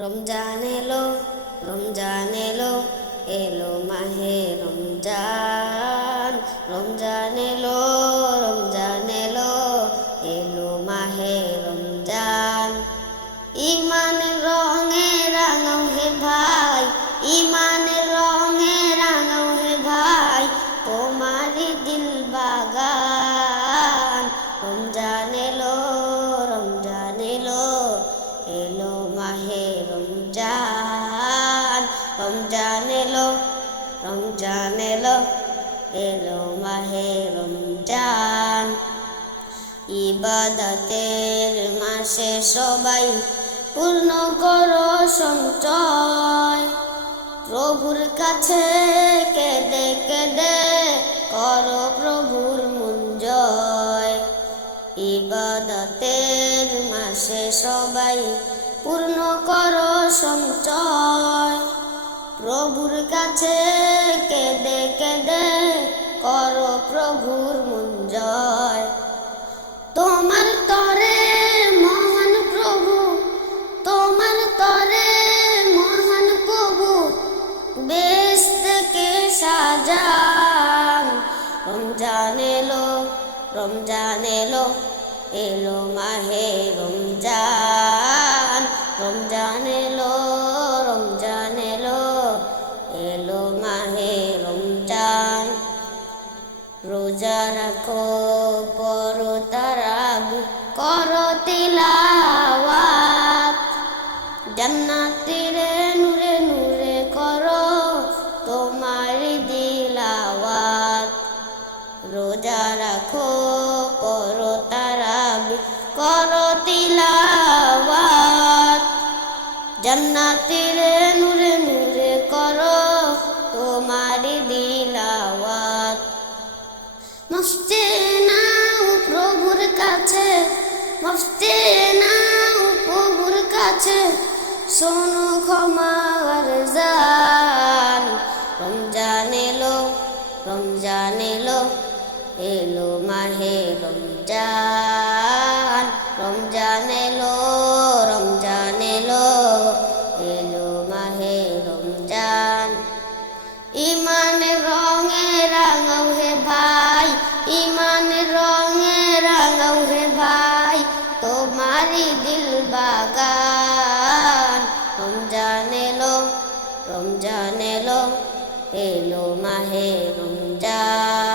রমজান এলো, রমজান এলো, এলো মাহে রমজান। রমজান এলো, রমজান এলো, এলো মাহে রমজান। ইমানের রঙে রাঙাও হে ভাই, ইমানের রঙে রাঙাও হে ভাই, তোমারি দিল বাগান। রমজান এলো, রমজান এলো, এলো মাহে রমজান। রমজান এলো, রমজান এলো, এলো মাহে রমজান। ইবাদতের মাসে সবাই পূর্ণ করো সঞ্চয়, প্রভুর কাছে কেঁদে কেঁদে করো প্রভুর মন জয়। ইবাদতের মাসে সবাই পূর্ণ করো সঞ্চয়, প্রভুর কাছে কেঁদে কেঁদে করো প্রভুর মন জয়। তোমার তরে মহান প্রভু, তোমার তরে মহান প্রভু বেশ থেকে সাজান। রমজান এলো, রমজান এলো, এলো মাহে রমজান। রমজান এলো, রমজান এলো, এলো মাহে রমজান। রোজা রাখো, পড়ো তারাবি, করো তিলাওয়াত, জান্নাতের নূরে নূরে করো তোমার দিলাওয়াত। রোজা রাখো, পড়ো তারাবি, করো তিলাওয়াত, জান্নাতের নূরে নূরে করো তোমার দিলাওয়াত। মস্তে নাও প্রভুর কাছে, মস্তে নাও প্রভুর কাছে, শোনো ক্ষমার জান। রমজান এলো, রমজান এলো, এলো মাহে রমজান। রমজান এলো, রমজান এলো, এলো মাহে রমজান। ইমানের রঙে রাঙাও হে ভাই, ইমানের রঙে রাঙাও হে ভাই, তোমারি দিল বাগান। রমজান এলো, রমজান এলো, এলো মাহে রমজান।